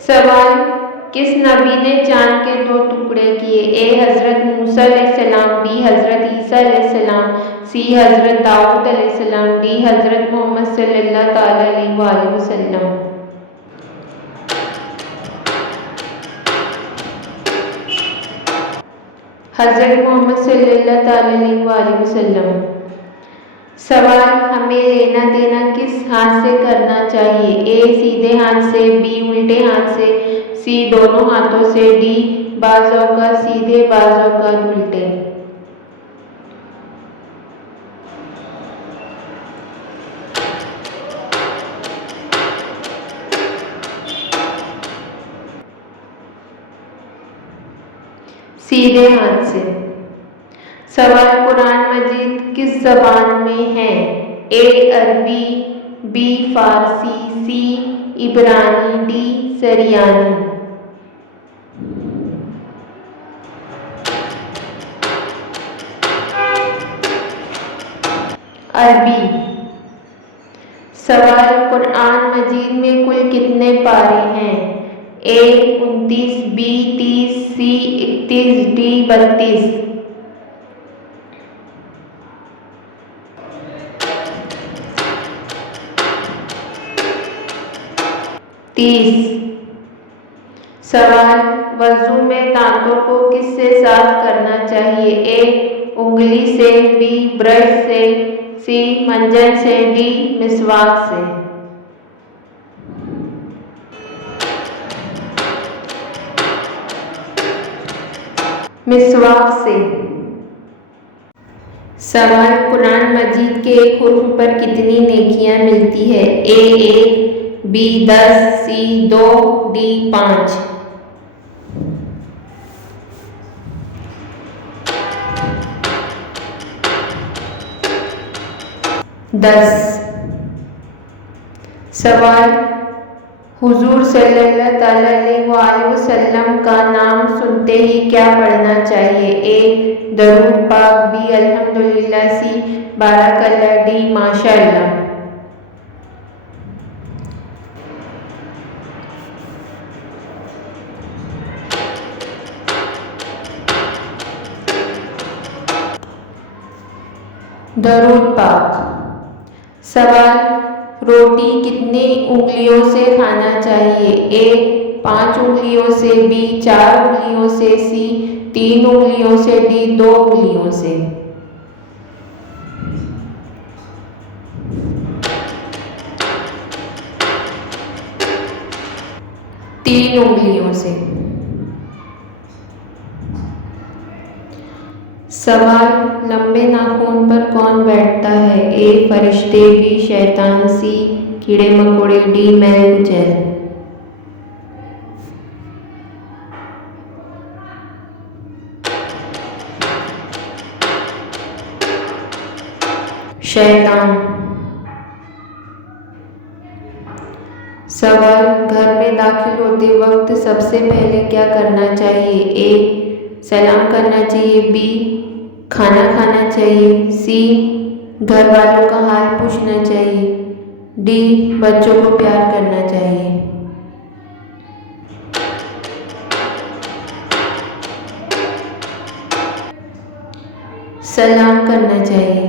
सवाल, किस नबी ने चांद के 2 टुकड़े किए? ए हज़रत मूसा अलैहिस्सलाम, बी हज़रत ईसा अलैहिस्सलाम, सी हज़रत दाऊद अलैहिस्सलाम, डी हज़रत मोहम्मद सल्लल्लाहु ताला अलैहि वसल्लम। हज़रत मोहम्मद सल्लल्लाहु ताला अलैहि वसल्लम। सवाल, हमें लेना देना किस हाथ से करना चाहिए? ए सीधे हाथ से, बी उल्टे हाथ से, सी दोनों हाथों से, डी बाज़ औक़ात सीधे बाज़ औक़ात उल्टे। सीधे हाथ से। सवाल, कुरान मजीद किस ज़बान में है? ए अरबी, बी फारसी, सी इब्रानी, डी सरियानी। अरबी। सवाल, कुरान मजीद में कुल कितने पारे हैं? ए 29, बी 30, सी 31, डी 32। 30। सवाल, वज़ू में दांतों को किससे साफ करना चाहिए? ए उंगली से, बी ब्रश से, सी मंजन से, डी मिसवाक से। मिसवाक से। सवाल, कुरान मजीद के एक हुर्फ पर कितनी नेकियां मिलती है? ए 1, बी 10, सी 2, डी 5। 10। सवाल, हुजूर सल्लल्लाहु ताला अलैहि वसल्लम का नाम सुनते ही क्या पढ़ना चाहिए? ए दरूद पाक, बी अल्हम्दुलिल्लाह, सी बारकल्लाह, डी माशाअल्लाह। दरूद पाक। सवाल, रोटी कितनी उंगलियों से खाना चाहिए? ए 5 उंगलियों से, बी 4 उंगलियों से, सी 3 उंगलियों से, डी 2 उंगलियों से। 3 उंगलियों से। सवाल, लंबे नाखून पर कौन बैठता है? ए फरिश्ते, बी शैतान, सी कीड़े मकोड़े, डी मैल कुचैल। शैतान। सवाल, घर में दाखिल होते वक्त सबसे पहले क्या करना चाहिए? ए सलाम करना चाहिए, बी खाना खाना चाहिए, सी घर वालों का हाल पूछना चाहिए, डी बच्चों को प्यार करना चाहिए। सलाम करना चाहिए।